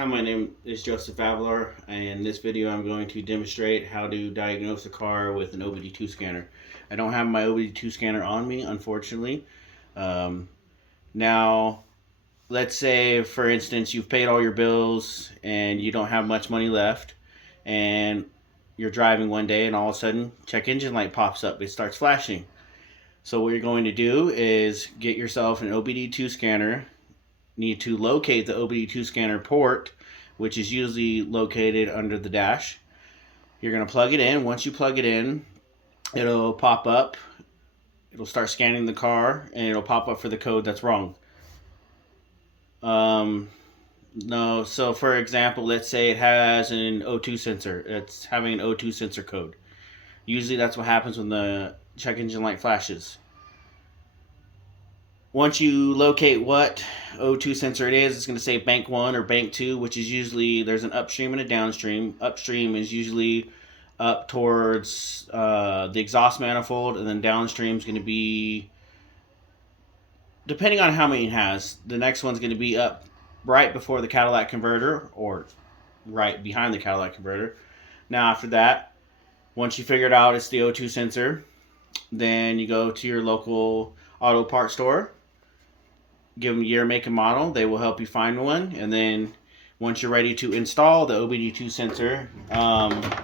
Hi, my name is Joseph Avalar, and in this video I'm going to demonstrate how to diagnose a car with an obd2 scanner. I don't have my obd2 scanner on me, unfortunately. Um, Now, let's say, for instance, you've paid all your bills and you don't have much money left, and you're driving one day and all of a sudden check engine light pops up. It starts flashing. So what you're going to do is get yourself an obd2 scanner. Need to locate the obd2 scanner port, which is usually located under the dash. You're going to plug it in. Once you plug it in, it'll pop up. It'll start scanning the car, and it'll pop up for the code that's wrong. No, so for example, let's say it has an O2 sensor. It's having an O2 sensor code. Usually that's what happens when the check engine light flashes. Once you locate what O2 sensor it is, it's going to say bank 1 or bank 2, which is usually, there's an upstream and a downstream. Upstream is usually up towards the exhaust manifold, and then downstream is going to be, depending on how many it has, the next one's going to be up right before the catalytic converter or right behind the catalytic converter. Now after that, once you figured out it's the O2 sensor, then you go to your local auto parts store, give them year, make, and model. They will help you find one. And then once you're ready to install the obd2 sensor,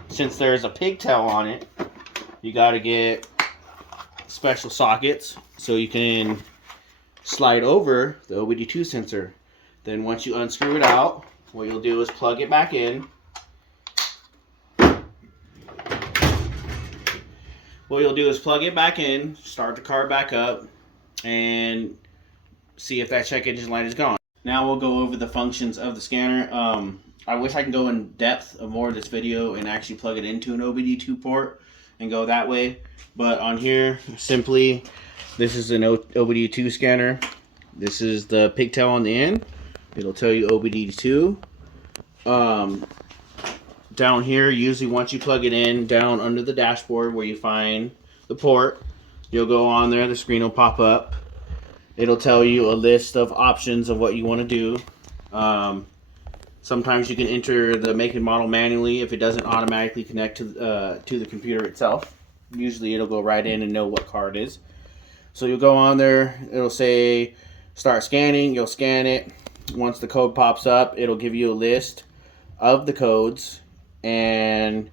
since there's a pigtail on it, you got to get special sockets so you can slide over the obd2 sensor. Then once you unscrew it out, what you'll do is plug it back in. What you'll do is plug it back in, start the car back up, and see if that check engine light is gone. Now we'll go over the functions of the scanner. I wish I could go in depth of more of this video and actually plug it into an obd2 port and go that way. But on here, simply, this is an obd2 scanner. This is the pigtail on the end. It'll tell you obd2. Down here, usually once you plug it in, down under the dashboard where you find the port, you'll go on there, the screen will pop up. It'll tell you a list of options of what you want to do. Sometimes you can enter the make and model manually if it doesn't automatically connect to the computer itself. Usually it'll go right in and know what car it is. So you'll go on there, it'll say start scanning, you'll scan it. Once the code pops up, it'll give you a list of the codes. And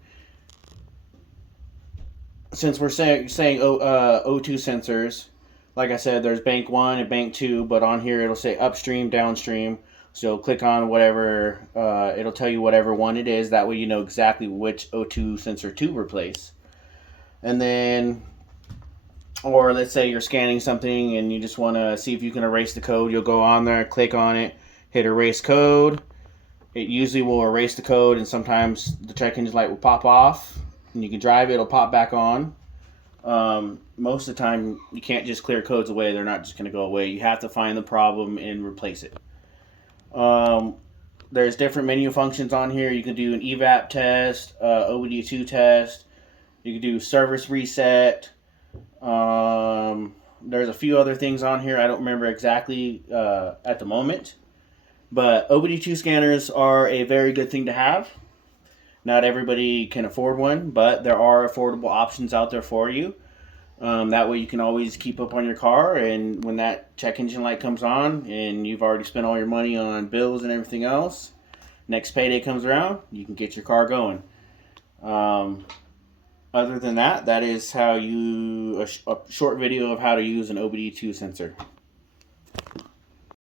since we're saying O2 sensors, like I said, there's bank 1 and bank 2, but on here it'll say upstream, downstream. So click on whatever, it'll tell you whatever one it is. That way you know exactly which O2 sensor to replace. And then, or let's say you're scanning something and you just want to see if you can erase the code. You'll go on there, click on it, hit erase code. It usually will erase the code, and sometimes the check engine light will pop off. And you can drive it, it'll pop back on. Most of the time, you can't just clear codes away. They're not just going to go away. You have to find the problem and replace it. There's different menu functions on here. You can do an evap test, obd2 test. You can do service reset. There's a few other things on here. I don't remember exactly at the moment. But obd2 scanners are a very good thing to have. Not everybody can afford one, but there are affordable options out there for you. That way you can always keep up on your car, and when that check engine light comes on and you've already spent all your money on bills and everything else, next payday comes around, you can get your car going. Other than that, that is how a short video of how to use an obd2 sensor.